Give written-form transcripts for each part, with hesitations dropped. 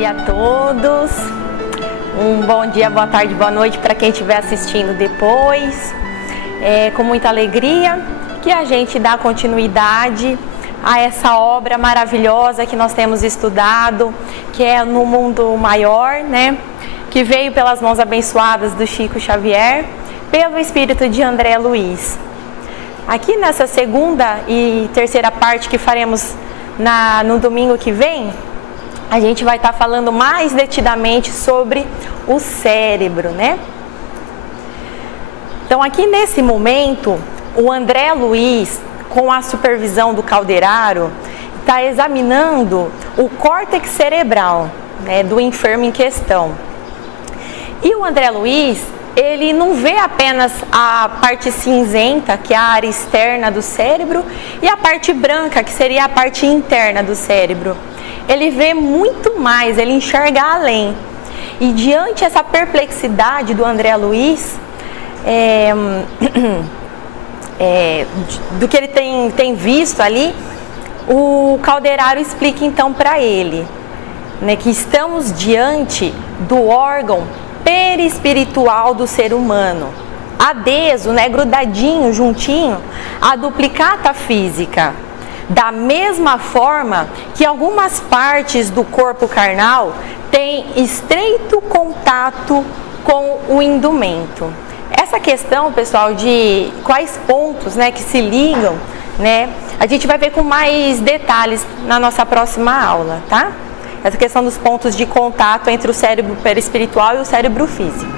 dia a todos. Um bom dia, boa tarde, boa noite para quem estiver assistindo depois. Com muita alegria que a gente dá continuidade a essa obra maravilhosa que nós temos estudado, que é No Mundo Maior, né? Que veio pelas mãos abençoadas do Chico Xavier, pelo espírito de André Luiz. Aqui nessa segunda e terceira parte que faremos no domingo que vem, a gente vai estar falando mais detidamente sobre o cérebro, né? Então aqui nesse momento, o André Luiz, com a supervisão do Calderaro, está examinando o córtex cerebral, né, do enfermo em questão. E o André Luiz, ele não vê apenas a parte cinzenta, que é a área externa do cérebro, e a parte branca, que seria a parte interna do cérebro. Ele vê muito mais, ele enxerga além. E diante dessa perplexidade do André Luiz, do que ele tem visto ali, o Calderaro explica então para ele, né, que estamos diante do órgão perispiritual do ser humano, adeso, né, grudadinho, juntinho, à duplicata física. Da mesma forma que algumas partes do corpo carnal têm estreito contato com o indumento. Essa questão, pessoal, de quais pontos, né, que se ligam, né, a gente vai ver com mais detalhes na nossa próxima aula, tá? Essa questão dos pontos de contato entre o cérebro perispiritual e o cérebro físico.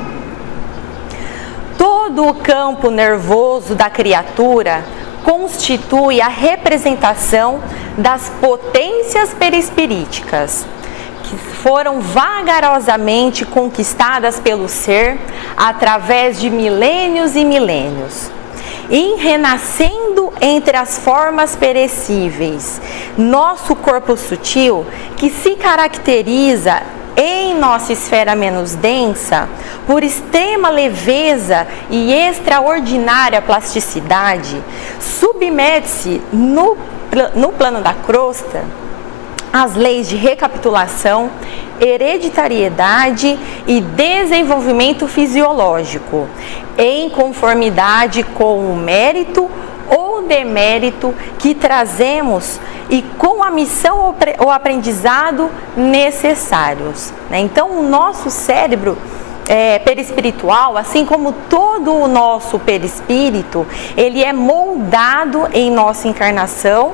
Todo o campo nervoso da criatura constitui a representação das potências perispiríticas, que foram vagarosamente conquistadas pelo ser através de milênios e milênios. E renascendo entre as formas perecíveis, nosso corpo sutil, que se caracteriza em nossa esfera menos densa por extrema leveza e extraordinária plasticidade, submete-se no plano da crosta às leis de recapitulação, hereditariedade e desenvolvimento fisiológico, em conformidade com o mérito ou demérito que trazemos e com a missão ou aprendizado necessários. Então, o nosso cérebro perispiritual, assim como todo o nosso perispírito, ele é moldado em nossa encarnação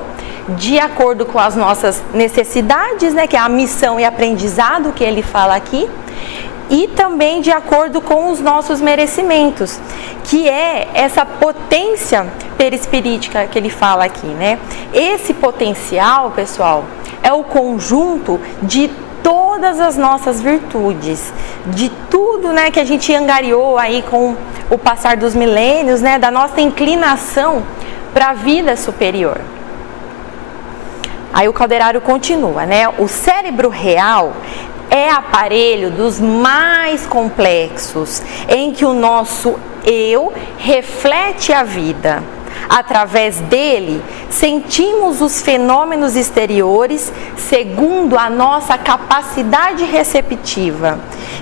de acordo com as nossas necessidades, né, que é a missão e aprendizado que ele fala aqui, e também de acordo com os nossos merecimentos, que é essa potência perispirítica que ele fala aqui, né? Esse potencial, pessoal, é o conjunto de todas as nossas virtudes, de tudo, né, que a gente angariou aí com o passar dos milênios, né, da nossa inclinação para a vida superior. Aí o Calderaro continua, né? O cérebro real é aparelho dos mais complexos, em que o nosso eu reflete a vida. Através dele, sentimos os fenômenos exteriores segundo a nossa capacidade receptiva,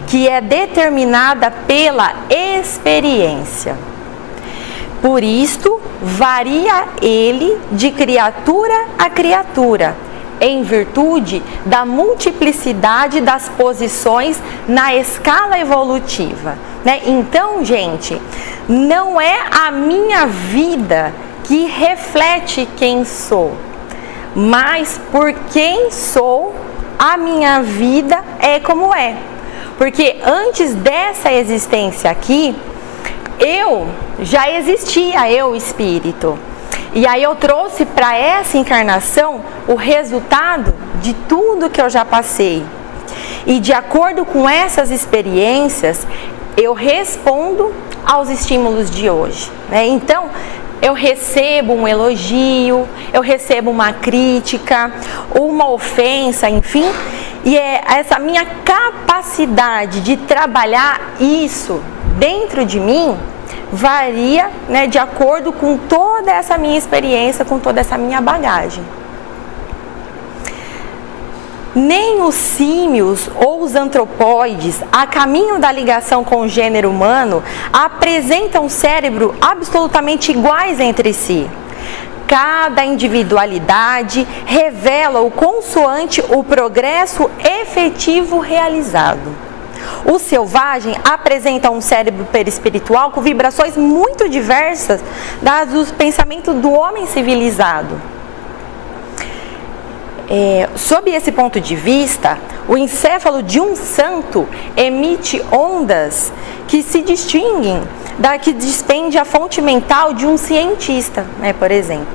que é determinada pela experiência. Por isto, varia ele de criatura a criatura, em virtude da multiplicidade das posições na escala evolutiva, né? Então, gente, não é a minha vida que reflete quem sou, mas por quem sou, a minha vida é como é. Porque antes dessa existência aqui, eu já existia, eu espírito. E aí eu trouxe para essa encarnação o resultado de tudo que eu já passei. E de acordo com essas experiências, eu respondo aos estímulos de hoje, né? Então, eu recebo um elogio, eu recebo uma crítica, uma ofensa, enfim. E é essa minha capacidade de trabalhar isso dentro de mim varia, né, de acordo com toda essa minha experiência, com toda essa minha bagagem. Nem os símios ou os antropóides, a caminho da ligação com o gênero humano, apresentam um cérebro absolutamente iguais entre si. Cada individualidade revela o consoante o progresso efetivo realizado. O selvagem apresenta um cérebro perispiritual com vibrações muito diversas das do pensamento do homem civilizado. Sob esse ponto de vista, o encéfalo de um santo emite ondas que se distinguem da que despende a fonte mental de um cientista, por exemplo.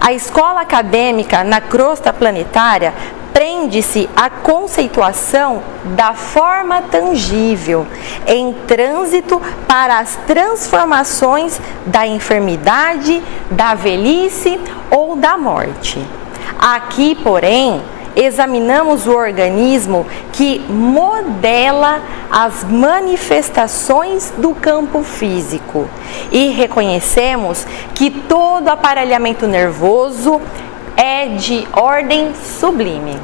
A escola acadêmica na crosta planetária prende-se à conceituação da forma tangível, em trânsito para as transformações da enfermidade, da velhice ou da morte. Aqui, porém, examinamos o organismo que modela as manifestações do campo físico e reconhecemos que todo aparelhamento nervoso é de ordem sublime.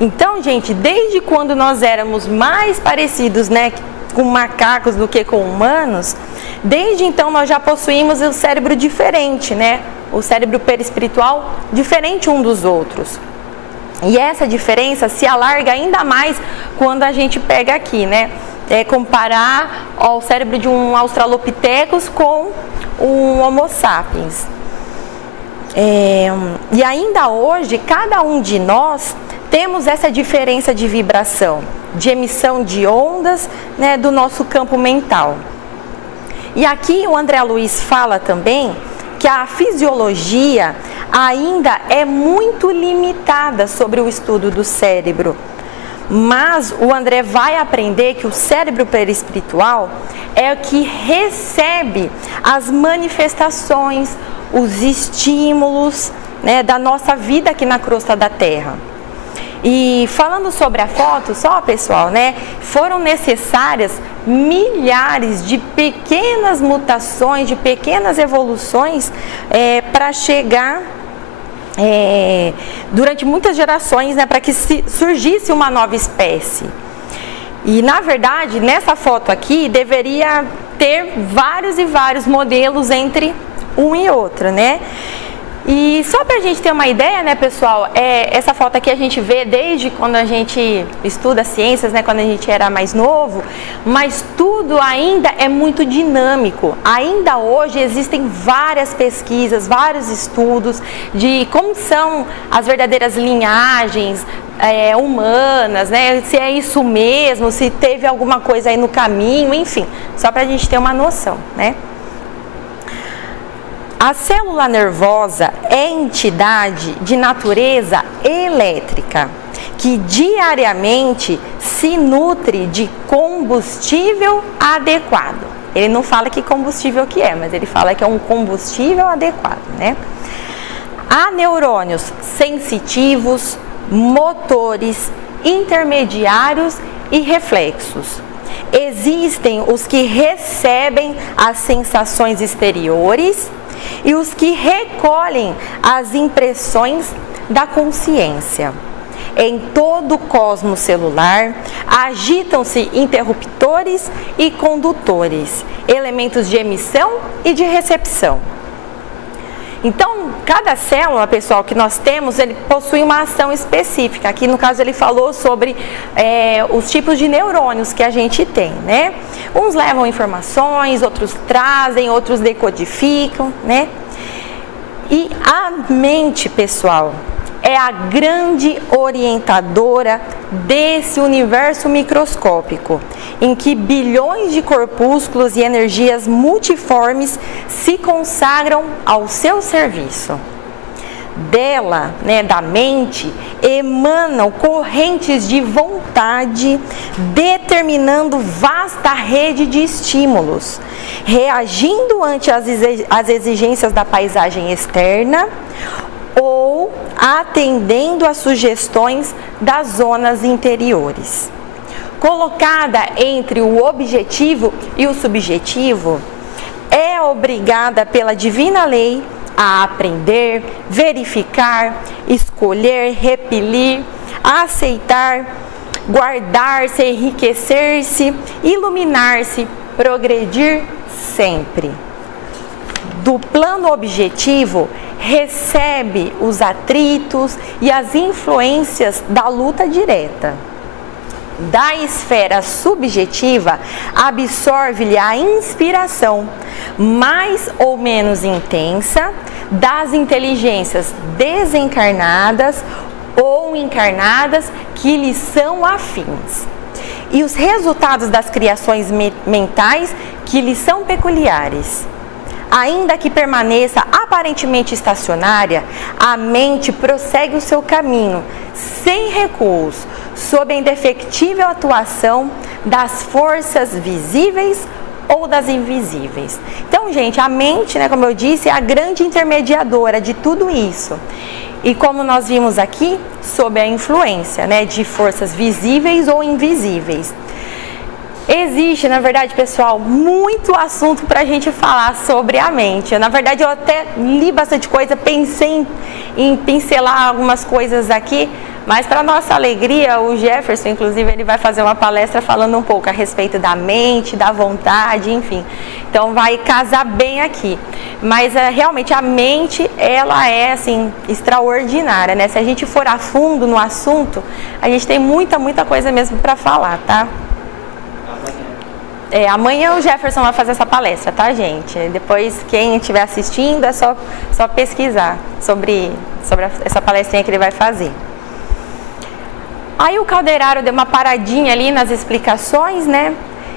Então, gente, desde quando nós éramos mais parecidos, com macacos do que com humanos, desde então nós já possuímos um cérebro diferente, o cérebro perispiritual diferente um dos outros. E essa diferença se alarga ainda mais quando a gente pega aqui, comparar o cérebro de um Australopithecus com um Homo sapiens. E ainda hoje, cada um de nós temos essa diferença de vibração, de emissão de ondas, do nosso campo mental. E aqui o André Luiz fala também que a fisiologia ainda é muito limitada sobre o estudo do cérebro. Mas o André vai aprender que o cérebro perispiritual é o que recebe as manifestações, os estímulos, da nossa vida aqui na crosta da Terra. E falando sobre a foto, só pessoal, foram necessárias milhares de pequenas mutações, de pequenas evoluções para chegar durante muitas gerações, para que surgisse uma nova espécie. E na verdade, nessa foto aqui, deveria ter vários e vários modelos entre um e outro, E só para a gente ter uma ideia, pessoal, essa foto aqui a gente vê desde quando a gente estuda ciências, quando a gente era mais novo, mas tudo ainda é muito dinâmico. Ainda hoje existem várias pesquisas, vários estudos de como são as verdadeiras linhagens humanas, se é isso mesmo, se teve alguma coisa aí no caminho, enfim, só para a gente ter uma noção, A célula nervosa é entidade de natureza elétrica, que diariamente se nutre de combustível adequado. Ele não fala que combustível que é, mas ele fala que é um combustível adequado, Há neurônios sensitivos, motores, intermediários e reflexos. Existem os que recebem as sensações exteriores e os que recolhem as impressões da consciência. Em todo o cosmos celular, agitam-se interruptores e condutores, elementos de emissão e de recepção. Então, cada célula, pessoal, que nós temos, ele possui uma ação específica. Aqui, no caso, ele falou sobre os tipos de neurônios que a gente tem, Uns levam informações, outros trazem, outros decodificam, E a mente, pessoal, é a grande orientadora desse universo microscópico, em que bilhões de corpúsculos e energias multiformes se consagram ao seu serviço. Dela, da mente, emanam correntes de vontade, determinando vasta rede de estímulos, reagindo ante as exigências da paisagem externa ou atendendo às sugestões das zonas interiores. Colocada entre o objetivo e o subjetivo, é obrigada pela divina lei a aprender, verificar, escolher, repelir, aceitar, guardar-se, enriquecer-se, iluminar-se, progredir sempre. Do plano objetivo, recebe os atritos e as influências da luta direta. Da esfera subjetiva, absorve-lhe a inspiração, mais ou menos intensa, das inteligências desencarnadas ou encarnadas que lhe são afins, e os resultados das criações mentais que lhe são peculiares. Ainda que permaneça aparentemente estacionária, a mente prossegue o seu caminho, sem recuos, sob a indefectível atuação das forças visíveis ou das invisíveis. Então, gente, a mente, né, como eu disse, é a grande intermediadora de tudo isso. E como nós vimos aqui, sob a influência, né, de forças visíveis ou invisíveis. Existe, na verdade, pessoal, muito assunto para a gente falar sobre a mente. Na verdade, eu até li bastante coisa, pensei em pincelar algumas coisas aqui, mas para nossa alegria, o Jefferson, inclusive, ele vai fazer uma palestra falando um pouco a respeito da mente, da vontade, enfim. Então, vai casar bem aqui. Mas, realmente, a mente, ela é, assim, extraordinária, né? Se a gente for a fundo no assunto, a gente tem muita coisa mesmo para falar, tá? Amanhã o Jefferson vai fazer essa palestra, tá, gente? Depois, quem estiver assistindo, é só pesquisar sobre essa palestrinha que ele vai fazer. Aí o Calderaro deu uma paradinha ali nas explicações, né?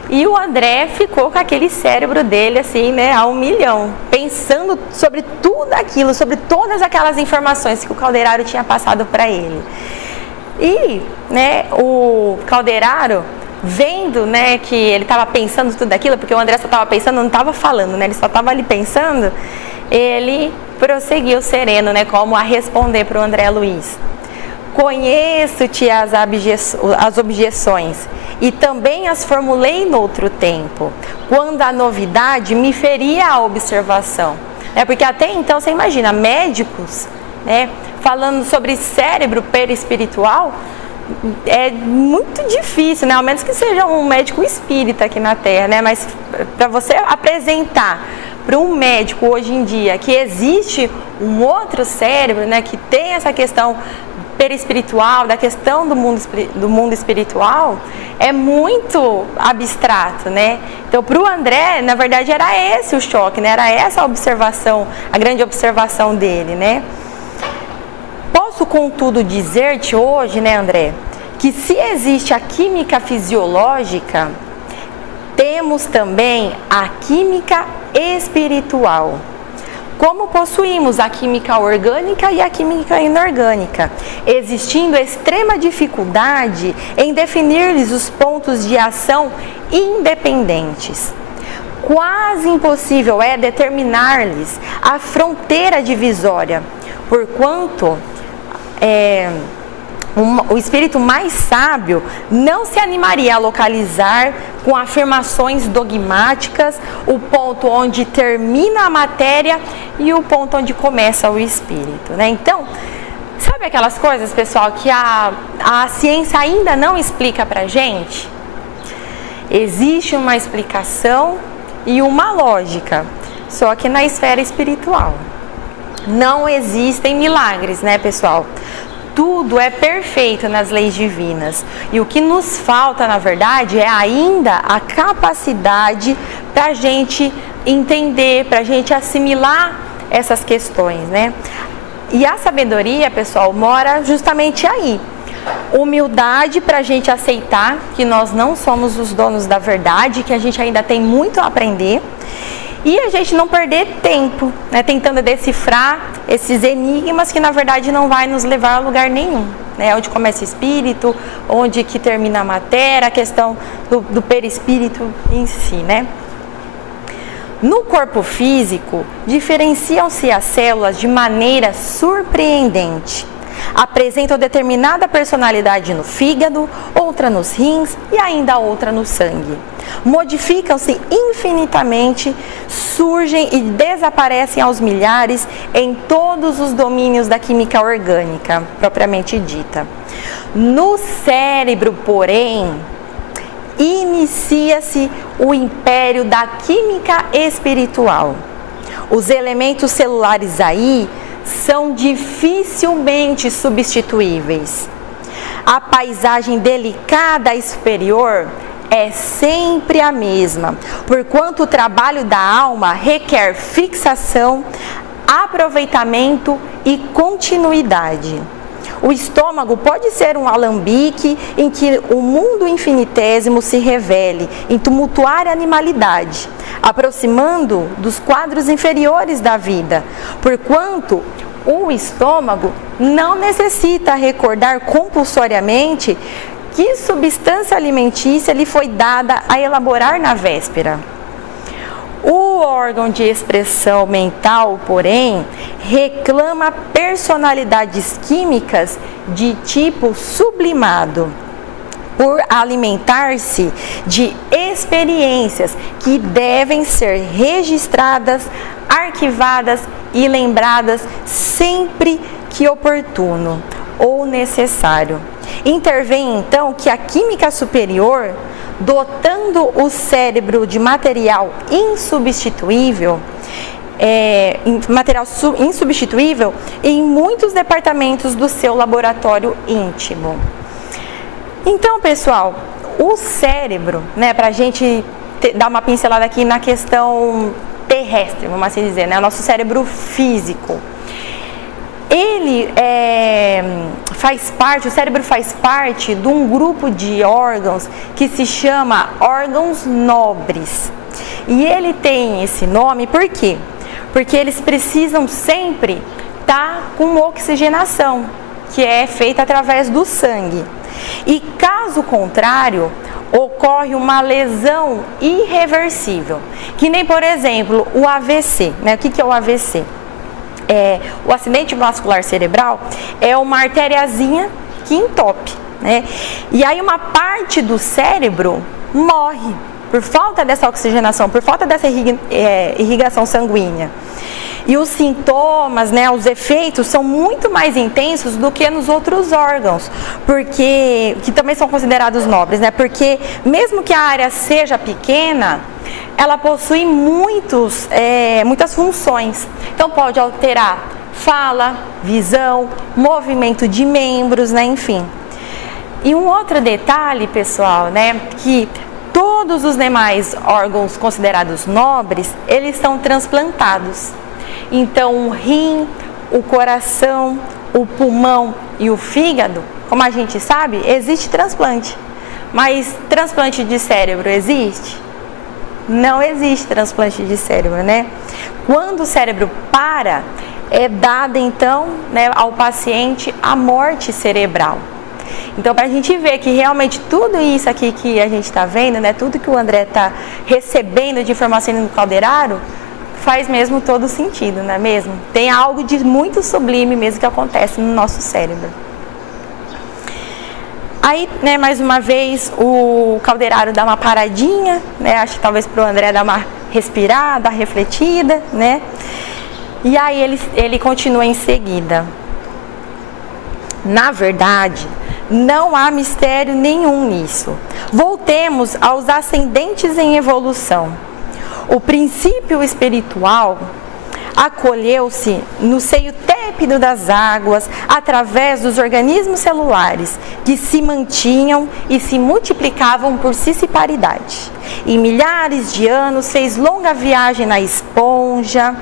E o André ficou com aquele cérebro dele, assim, né, a 1 milhão, pensando sobre tudo aquilo, sobre todas aquelas informações que o Calderaro tinha passado para ele. E, né, o Calderaro, vendo, né, que ele estava pensando tudo aquilo, porque o André só estava pensando, não estava falando, né, ele só estava ali pensando, ele prosseguiu sereno, né, como a responder para o André Luiz. Conheço-te as objeções e também as formulei noutro tempo, quando a novidade me feria a observação. Porque até então, você imagina, médicos, né, falando sobre cérebro perispiritual, é muito difícil, né? Ao menos que seja um médico espírita aqui na Terra, né? Mas para você apresentar para um médico hoje em dia que existe um outro cérebro, né, que tem essa questão perispiritual, da questão do mundo espiritual, é muito abstrato, né? Então, para o André, na verdade, era esse o choque, né? Era essa a observação, a grande observação dele, né? Posso, contudo, dizer-te hoje, né, André, que se existe a química fisiológica, temos também a química espiritual. Como possuímos a química orgânica e a química inorgânica, existindo extrema dificuldade em definir-lhes os pontos de ação independentes. Quase impossível é determinar-lhes a fronteira divisória, porquanto o espírito mais sábio não se animaria a localizar com afirmações dogmáticas o ponto onde termina a matéria e o ponto onde começa o espírito, né? Então, sabe aquelas coisas, pessoal, que a ciência ainda não explica pra gente? Existe uma explicação e uma lógica, só que na esfera espiritual. Não existem milagres, né, pessoal? Tudo é perfeito nas leis divinas. E o que nos falta, na verdade, é ainda a capacidade para a gente entender, para a gente assimilar essas questões, né? E a sabedoria, pessoal, mora justamente aí. Humildade para a gente aceitar que nós não somos os donos da verdade, que a gente ainda tem muito a aprender. E a gente não perder tempo, né, tentando decifrar esses enigmas que na verdade não vai nos levar a lugar nenhum, né? Onde começa o espírito, onde que termina a matéria, a questão do perispírito em si, né? No corpo físico, diferenciam-se as células de maneira surpreendente. Apresentam determinada personalidade no fígado, outra nos rins e ainda outra no sangue. Modificam-se infinitamente, surgem e desaparecem aos milhares em todos os domínios da química orgânica, propriamente dita. No cérebro, porém, inicia-se o império da química espiritual. Os elementos celulares aí são dificilmente substituíveis. A paisagem delicada e superior é sempre a mesma, porquanto o trabalho da alma requer fixação, aproveitamento e continuidade. O estômago pode ser um alambique em que o mundo infinitésimo se revele em tumultuária animalidade, aproximando dos quadros inferiores da vida, porquanto o estômago não necessita recordar compulsoriamente que substância alimentícia lhe foi dada a elaborar na véspera. O órgão de expressão mental, porém, reclama personalidades químicas de tipo sublimado, por alimentar-se de experiências que devem ser registradas, arquivadas e lembradas sempre que oportuno ou necessário. Intervém então que a química superior, dotando o cérebro de material insubstituível, em muitos departamentos do seu laboratório íntimo. Então, pessoal, o cérebro, né, para a gente dar uma pincelada aqui na questão terrestre, vamos assim dizer, né, o nosso cérebro físico, ele o cérebro faz parte de um grupo de órgãos que se chama órgãos nobres. E ele tem esse nome por quê? Porque eles precisam sempre estar com oxigenação, que é feita através do sangue. E caso contrário, ocorre uma lesão irreversível, que nem, por exemplo, o AVC, né? O que é o AVC? O acidente vascular cerebral é uma artériazinha que entope, né? E aí uma parte do cérebro morre por falta dessa oxigenação, por falta dessa irrigação sanguínea. E os sintomas, né, os efeitos são muito mais intensos do que nos outros órgãos, que também são considerados nobres, né? Porque mesmo que a área seja pequena, ela possui muitas funções. Então pode alterar fala, visão, movimento de membros, né, enfim. E um outro detalhe, pessoal, né, que todos os demais órgãos considerados nobres, eles são transplantados. Então o rim, o coração, o pulmão e o fígado, como a gente sabe, existe transplante. Mas transplante de cérebro existe? Não existe transplante de cérebro, né? Quando o cérebro para, é dada então, né, ao paciente a morte cerebral. Então, para a gente ver que realmente tudo isso aqui que a gente está vendo, né, tudo que o André está recebendo de informação no Calderaro, faz mesmo todo sentido, não é mesmo? Tem algo de muito sublime mesmo que acontece no nosso cérebro. Aí, né, mais uma vez, o Calderaro dá uma paradinha, né, acho que talvez para o André dar uma respirada, refletida, né? E aí ele continua em seguida. Na verdade, não há mistério nenhum nisso. Voltemos aos ascendentes em evolução. O princípio espiritual acolheu-se no seio tépido das águas através dos organismos celulares que se mantinham e se multiplicavam por siciparidade. Em milhares de anos fez longa viagem na esponja,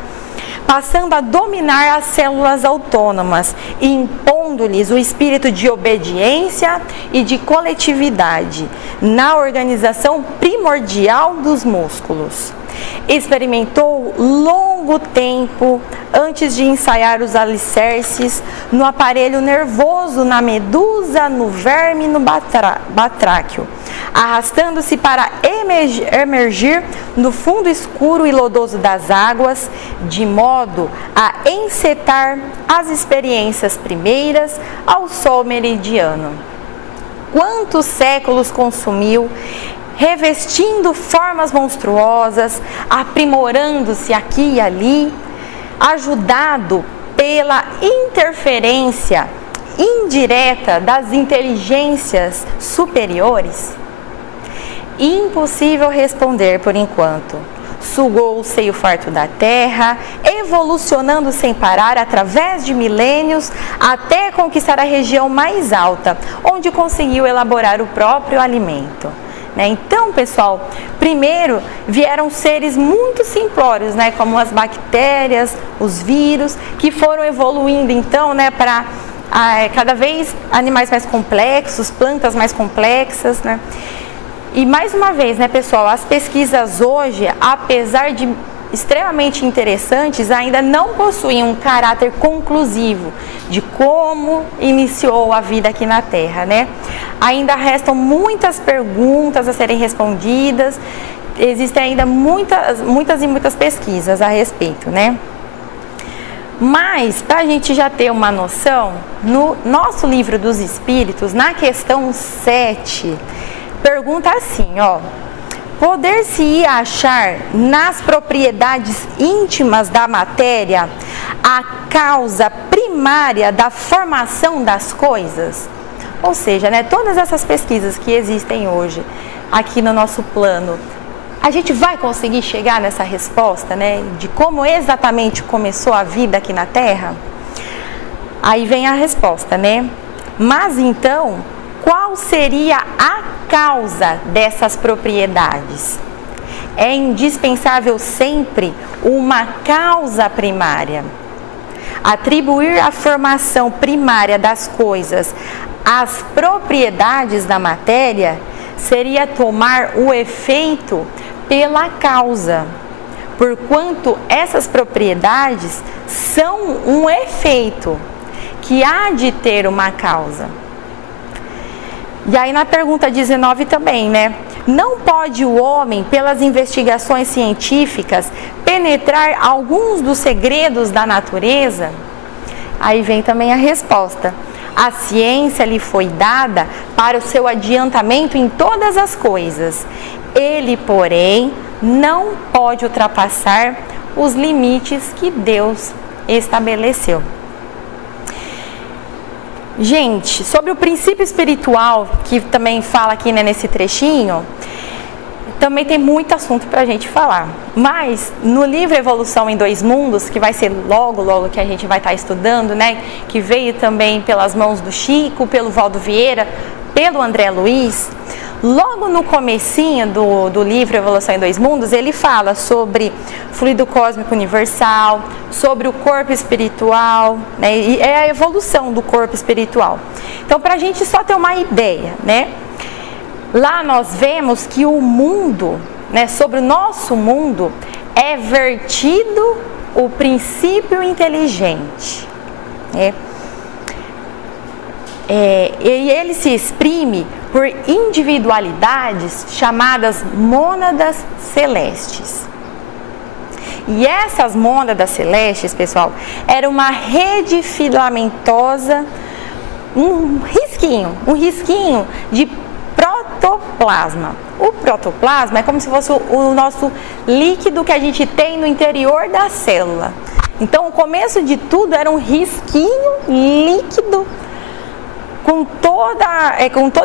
passando a dominar as células autônomas e impondo-lhes o espírito de obediência e de coletividade na organização primordial dos músculos. Experimentou longo tempo antes de ensaiar os alicerces no aparelho nervoso, na medusa, no verme e no batráquio, arrastando-se para emergir no fundo escuro e lodoso das águas, de modo a encetar as experiências primeiras ao sol meridiano. Quantos séculos consumiu, revestindo formas monstruosas, aprimorando-se aqui e ali, ajudado pela interferência indireta das inteligências superiores? Impossível responder por enquanto. Sugou o seio farto da terra, evolucionando sem parar através de milênios, até conquistar a região mais alta, onde conseguiu elaborar o próprio alimento. Então, pessoal, primeiro vieram seres muito simplórios, como as bactérias, os vírus, que foram evoluindo então, para cada vez animais mais complexos, plantas mais complexas, E mais uma vez, pessoal, as pesquisas hoje, apesar de extremamente interessantes, ainda não possuem um caráter conclusivo de como iniciou a vida aqui na Terra, Ainda restam muitas perguntas a serem respondidas, existem ainda muitas pesquisas a respeito, Mas, para a gente já ter uma noção, no nosso livro dos Espíritos, na questão 7, pergunta assim, poder-se achar nas propriedades íntimas da matéria a causa primária da formação das coisas? Ou seja, todas essas pesquisas que existem hoje aqui no nosso plano, a gente vai conseguir chegar nessa resposta, de como exatamente começou a vida aqui na Terra? Aí vem a resposta, Mas então, qual seria a causa dessas propriedades? É indispensável sempre uma causa primária. Atribuir a formação primária das coisas às propriedades da matéria seria tomar o efeito pela causa, porquanto essas propriedades são um efeito que há de ter uma causa. E aí na pergunta 19 também, Não pode o homem, pelas investigações científicas, penetrar alguns dos segredos da natureza? Aí vem também a resposta. A ciência lhe foi dada para o seu adiantamento em todas as coisas. Ele, porém, não pode ultrapassar os limites que Deus estabeleceu. Gente, sobre o princípio espiritual, que também fala aqui nesse trechinho, também tem muito assunto para a gente falar. Mas no livro Evolução em Dois Mundos, que vai ser logo que a gente vai estar estudando, que veio também pelas mãos do Chico, pelo Valdo Vieira, pelo André Luiz, logo no comecinho do livro Evolução em Dois Mundos, ele fala sobre fluido cósmico universal, sobre o corpo espiritual, e é a evolução do corpo espiritual. Então, para a gente só ter uma ideia, lá nós vemos que o mundo, sobre o nosso mundo, é vertido o princípio inteligente. E ele se exprime por individualidades chamadas mônadas celestes. E essas mônadas celestes, pessoal, era uma rede filamentosa, um risquinho de protoplasma. O protoplasma é como se fosse o nosso líquido que a gente tem no interior da célula. Então, o começo de tudo era um risquinho líquido com toda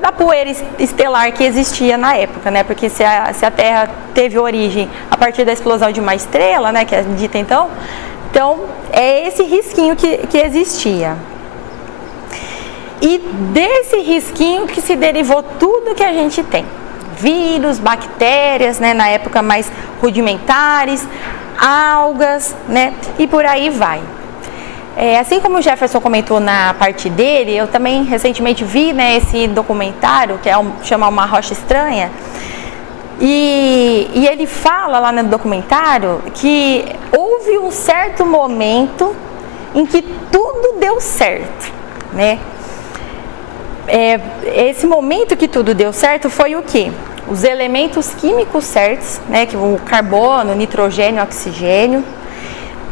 a poeira estelar que existia na época, Porque se a Terra teve origem a partir da explosão de uma estrela, que é dita então é esse risquinho que existia. E desse risquinho que se derivou tudo que a gente tem. Vírus, bactérias, na época mais rudimentares, algas, e por aí vai. Assim como o Jefferson comentou na parte dele, eu também recentemente vi esse documentário, que chama Uma Rocha Estranha, e ele fala lá no documentário que houve um certo momento em que tudo deu certo, Esse momento que tudo deu certo foi o quê? Os elementos químicos certos, que o carbono, nitrogênio, oxigênio,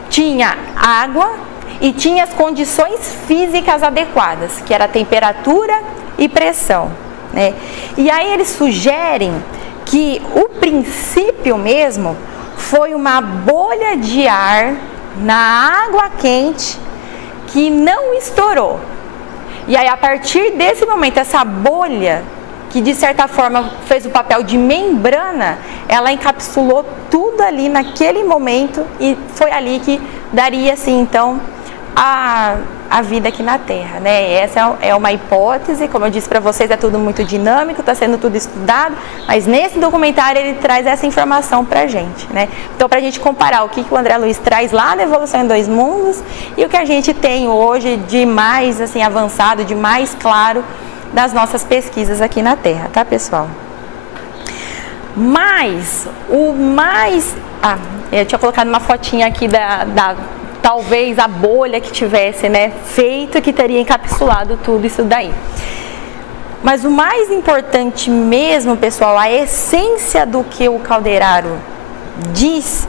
tinha água, e tinha as condições físicas adequadas, que era a temperatura e pressão, E aí eles sugerem que o princípio mesmo foi uma bolha de ar na água quente que não estourou. E aí, a partir desse momento, essa bolha, que de certa forma fez o papel de membrana, ela encapsulou tudo ali naquele momento e foi ali que daria, assim, então, a vida aqui na Terra, né? Essa é uma hipótese, como eu disse para vocês, é tudo muito dinâmico, está sendo tudo estudado, mas nesse documentário ele traz essa informação para a gente, né? Então, para a gente comparar o que o André Luiz traz lá na Evolução em Dois Mundos e o que a gente tem hoje de mais, assim, avançado, de mais claro das nossas pesquisas aqui na Terra, tá, pessoal? Mas, eu tinha colocado uma fotinha aqui talvez a bolha que tivesse, né, feito, que teria encapsulado tudo isso daí. Mas o mais importante mesmo, pessoal, a essência do que o Calderaro diz,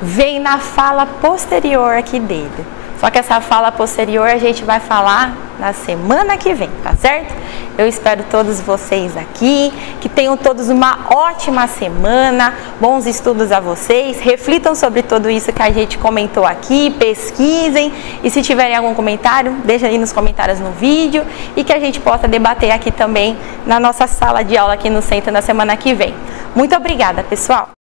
vem na fala posterior aqui dele. Só que essa fala posterior a gente vai falar na semana que vem, tá certo? Eu espero todos vocês aqui, que tenham todos uma ótima semana, bons estudos a vocês, reflitam sobre tudo isso que a gente comentou aqui, pesquisem, e se tiverem algum comentário, deixa aí nos comentários no vídeo, e que a gente possa debater aqui também na nossa sala de aula aqui no centro na semana que vem. Muito obrigada, pessoal!